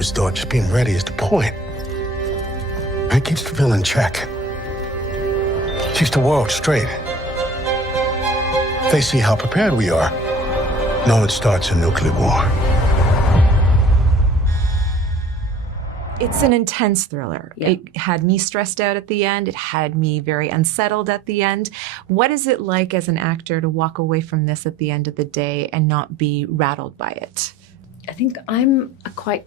viewers thought just being ready is the point. It keeps the villain in check. Keeps the world straight. They see how prepared we are. No, it starts a nuclear war. It's an intense thriller. Yeah. It had me stressed out at the end. It had me very unsettled at the end. What is it like as an actor to walk away from this at the end of the day and not be rattled by it? I think I'm a quite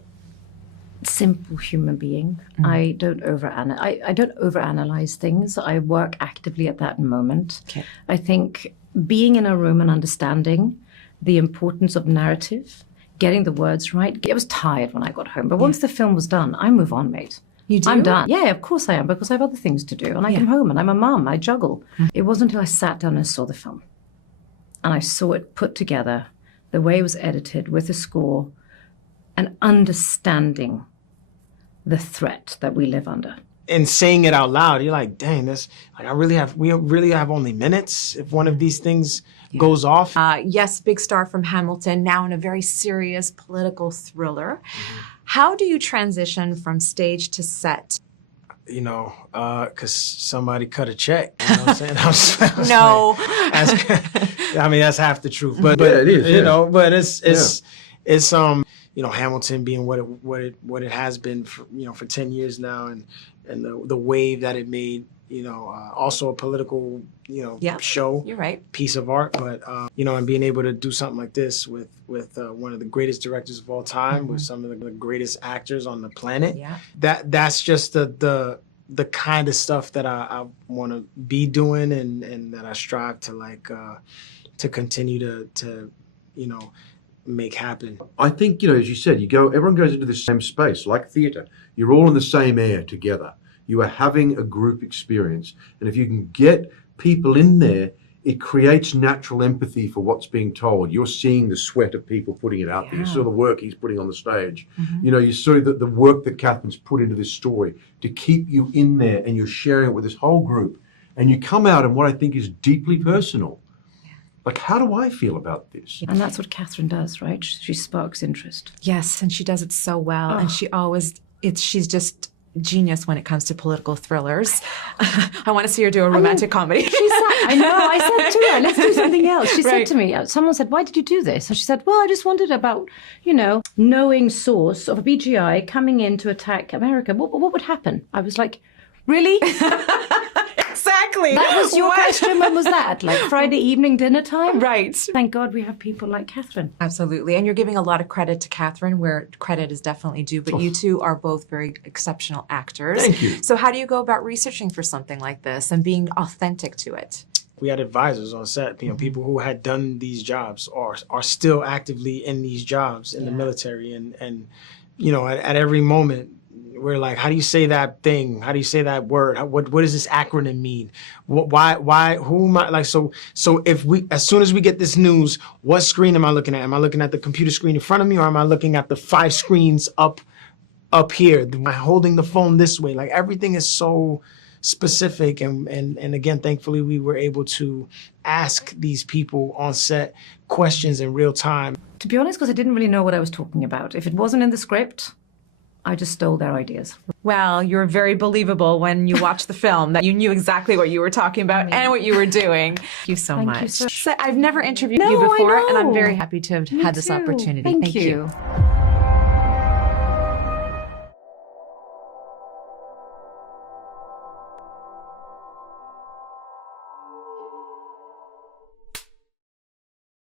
simple human being. I don't overanalyze things. I work actively at that moment. Okay. I think being in a room and understanding the importance of narrative, getting the words right. I was tired when I got home, but once the film was done, I move on, mate. You do? I'm done. Yeah, of course I am, because I have other things to do. And I come home and I'm a mum, I juggle. It wasn't until I sat down and saw the film. And I saw it put together, the way it was edited with the score, and understanding the threat that we live under. And saying it out loud, you're like, dang, this, like, we really have only minutes if one of these things goes off. Yes, big star from Hamilton, now in a very serious political thriller. How do you transition from stage to set? You know, because somebody cut a check. You know what I'm saying? I was No. I mean, that's half the truth. But Yeah, it is, you yeah. know, but it's you know, Hamilton being what it has been for, you know, for 10 years now, and the wave that it made, you know, also a political, you know, show. You're right. Piece of art, but you know, and being able to do something like this with one of the greatest directors of all time, with some of the greatest actors on the planet. Yeah. That's just the kind of stuff that I want to be doing, and that I strive to to continue to you know, make happen. I think, you know, as you said, everyone goes into the same space, like theatre. You're all in the same air together. You are having a group experience. And if you can get people in there, it creates natural empathy for what's being told. You're seeing the sweat of people putting it out there. You saw the work he's putting on the stage. You know, you saw the work that Kathryn's put into this story to keep you in there, and you're sharing it with this whole group. And you come out in what I think is deeply personal. Like, how do I feel about this? And that's what Kathryn does, right? She sparks interest. Yes, and she does it so well. And she's just genius when it comes to political thrillers. I want to see her do a romantic comedy. I know, I said to her, let's do something else. She said to me, someone said, why did you do this? And she said, well, I just wondered about, you know, knowing source of a BGI coming in to attack America. What would happen? I was like, really? Exactly. That was your question. When was that? Like Friday evening dinner time? Right. Thank God we have people like Kathryn. Absolutely. And you're giving a lot of credit to Kathryn, where credit is definitely due, but you two are both very exceptional actors. Thank you. So how do you go about researching for something like this and being authentic to it? We had advisors on set, you know, people who had done these jobs or are still actively in these jobs in the military, and you know, at every moment, we're like, how do you say that thing? How do you say that word? What does this acronym mean? Why, who am I? Like, so if as soon as we get this news, what screen am I looking at? Am I looking at the computer screen in front of me, or am I looking at the 5 screens up here? Am I holding the phone this way? Like, everything is so specific. And again, thankfully, we were able to ask these people on set questions in real time. To be honest, because I didn't really know what I was talking about. If it wasn't in the script, I just stole their ideas. Well, you're very believable when you watch the film, that you knew exactly what you were talking about and what you were doing. Thank you so much. You so I've never interviewed you before, and I'm very happy to have had this opportunity. Thank you.